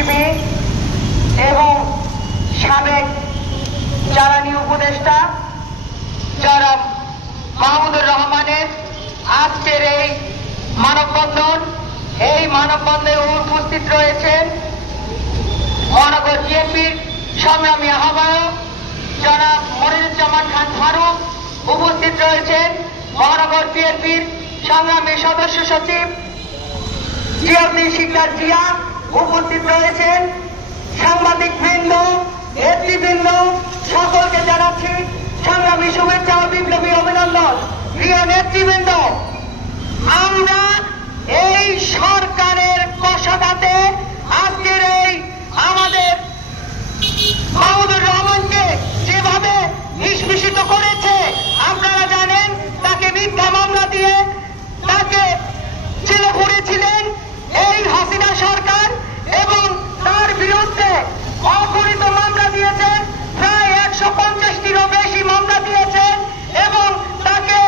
বুদ্ধিজীবী এবং সাবেক জ্বালানি উপদেষ্টা জনাব মাহমুদুর রহমানের আজকের এই মানববন্ধনে উপস্থিত রয়েছেন মহানগর বিএনপির সংগ্রামী আহ্বায়ক জনাব মনিরুজ্জামান খান ফারুক, উপস্থিত রয়েছেন মহানগর বিএনপির সংগ্রামী সদস্য সচিব জিয়াউদ্দিন শিকদার জিয়া, উপস্থিত রয়েছেন সাংবাদিক বৃন্দ, নেতৃবৃন্দ, সকলকে জানাচ্ছি সংগ্রামী শুভেচ্ছা ও বিপ্লবী অভিনন্দন। প্রিয় নেতৃবৃন্দ, আমরা এই সরকারের কষাঘাতে আজকের এই আমাদের মাহমুদুর রহমানকে যেভাবে নিষ্পেষিত করেছে, আপনারা জানেন তাকে মিথ্যা মামলা দিয়ে তাকে জেলে পুরেছিলেন এই হাসিনা সরকার, এবং তার বিরুদ্ধে অগণিত মামলা দিয়েছেন, প্রায় 150টিরও বেশি মামলা দিয়েছেন এবং তাকে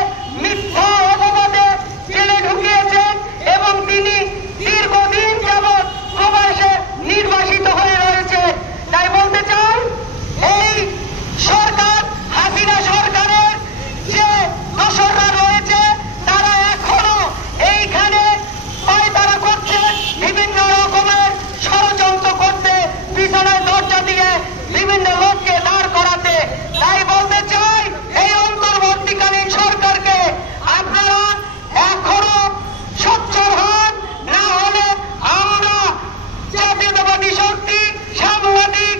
মিথ্যা অপবাদে জেলে ঢুকিয়েছেন এবং তিনি দীর্ঘদিন যাবৎ প্রবাসে নির্বাসিত হয়ে রয়েছে। তাই বলতে চাই, এই সরকার হাসিনা সরকারের যে দোসররা রয়েছে তারা এখনো এইখানে পায়তারা করছে, বিভিন্ন রকমের ষড়যন্ত্র করতে, পিছনের দরজা দিয়ে বিভিন্ন লোককে দাঁড় করাতে। তাই বলতে চাই, এই অন্তর্বর্তীকালীন সরকারকে আপনারা এখনো সোচ্চার হন, না হলে আমরা জাতীয়তাবাদী শক্তি, সাংবাদিক,